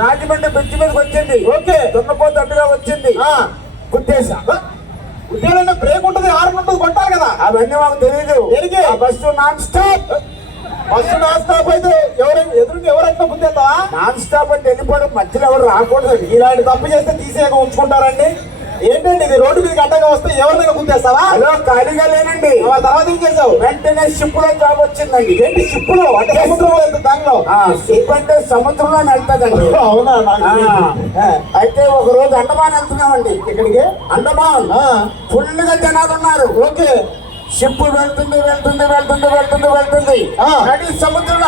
Rajahmundry bridge మీదకి వచ్చింది. Okay. దున్నపోతు అడ్డుగా వచ్చింది. గుద్దేశా ఉద్యోగంలో బ్రేక్ ఉంటుంది హార్న్ ఉంటుంది కొట్టాలి కదా. అవన్నీ మాకు తెలియదు? ఆ bus non stop. Bus non stop అయితే ఎవరైనా ఎదురుగా ఎవరైనా గుద్దేస్తావా నాన్ స్టాప్ అంటే వెళ్ళిపోవడం మధ్యలో ఎవరు రాకూడదు. ఇలాంటి తప్పు చేస్తే తీసేయక ఉంచుకుంటారండి. ఏంటండి ఇది? రోడ్డు మీదకి అడ్డగా వస్తే ఎవరినైనా గుద్దేస్తావా? హలో ఖాళీగా లేనండి. తర్వాత ఏం చేసావు? వెంటనే షిప్లో జాబ్ వచ్చిందండి. ఏంటి షిప్పులో? అంటే సముద్రంలో వెళ్తుంది దానిలో? షిప్ అంటే సముద్రంలో వెళ్తాదండి అవునా. అయితే ఒక రోజు అండమాన్ వెళ్తున్నామండి. ఇక్కడికి అండమాన్. ఫుల్గా జనాలు ఉన్నారు. ఓకే. షిప్ వెళ్తుంది వెళ్తుంది వెళ్తుంది వెళ్తుంది వెళ్తుంది. నడి సముద్రంలో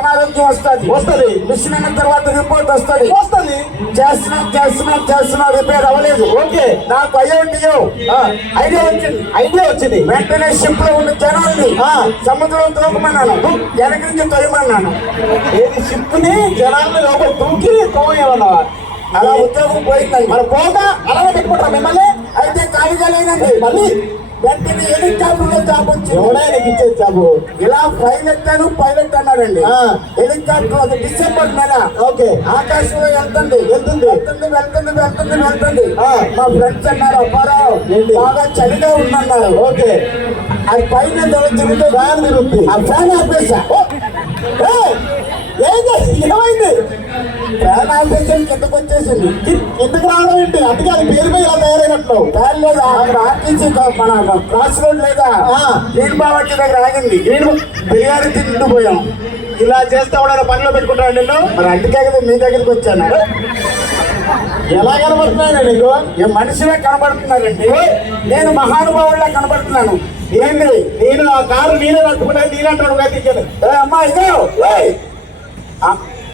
అనారోగ్యం వస్తుంది. వస్తది. మిషన్ అన్న తర్వాత రిపోర్ట్ వస్తుంది. వస్తుంది. చేస్తున్నాం చేస్తున్నాం చేస్తున్నాం రిపేర్ అవ్వలేదు. ఓకే. నాకు అయ్యో ఆ. ఐడియా వచ్చింది. ఐడియా వచ్చింది. వెంటనే షిప్లో ఉన్న జనాల్ని ఆ. సముద్రం తోకమన్నాను. వెనక నుంచి తొయమన్నాను ఏది షిప్ని జనాన్ని లోపల దూకి తోమేమన్నా అలా ఉద్యోగం పోయిందండి. మరి పోగా అలాగే పెట్టుకుంటారా మిమ్మల్ని? అయితే ఖాళీగా లేనండి మళ్ళీ వెంటనే హెలికాప్టర్లో జాబ్ వచ్చింది ఎవడైనా ఇచ్చేది జాబు ఇలా పైలట్ అను పైలట్ అన్నారండి. హెలికాప్టర్ అది డిసెంబర్ నెల. ఓకే. ఆకాశంలో వెళ్తుంది. వెళ్తుంది. వెళ్తుంది వెళ్తుంది వెళ్తుంది వెళ్తుంది. మా ఫ్రెండ్స్ అన్నారు ఏంటి? బాగా చలిగా ఉందన్నారు. ఓకే. అది పైన తిరుగుతూ ఫ్యాన్ తిరుగుతుంది. ఆ ఫ్యాన్ ఆపేసా ఏయ్, ఏం చేసి- ఏమైంది ఫ్యాన్ ఆపేసాను కిందకు వచ్చేసింది. కి- కిందకి రావడం ఏంటి? అందుకే అది పేరుపై ఇలా తయారైనట్లు ఫ్యాన్ లేదా? అక్కడ ఆర్టీసీ మన క్రాస్ రోడ్ లేదా. గ్రీన్ బావట్టి దగ్గర ఆగింది. బిర్యానీ తింటూ పోయాం. ఇలా చేస్తే ఎవడైనా పనిలో పెట్టుకుంటాడు నిన్ను? మరి అందుకే కదా మీ దగ్గరికి వచ్చాను. ఎలా కనబడుతున్నాయి నీకు? ఏ మనిషిగా కనబడుతున్నారండి. నేను మహానుభావుల్లా కనబడుతున్నాను. ఏంటి నేను ఆ కారు నేనే నడుపుకుంటే నేనే అంటాడు దిగాను ఏ అమ్మా ఇదో ఏయ్. ఆ,